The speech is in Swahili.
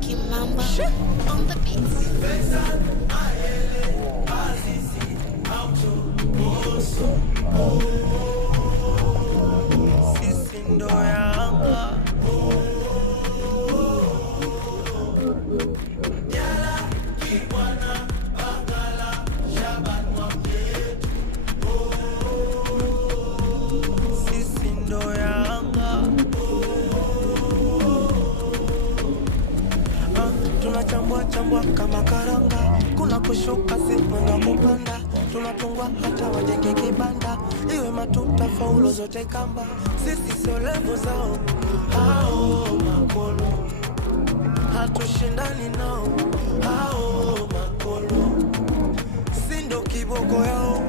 Kimamba on the beats. Sisi ndo Yanga. Sisi ndo Yanga. Tunachambua chambua kama karanga, kuna kushuka si mwendo kupanda, tunatungwa hata wajenge kibanda, iwe matuta faulo zote kamba. Sisi sio levo zao hao makolo, hatushindani nao hao makolo, sindo kiboko yao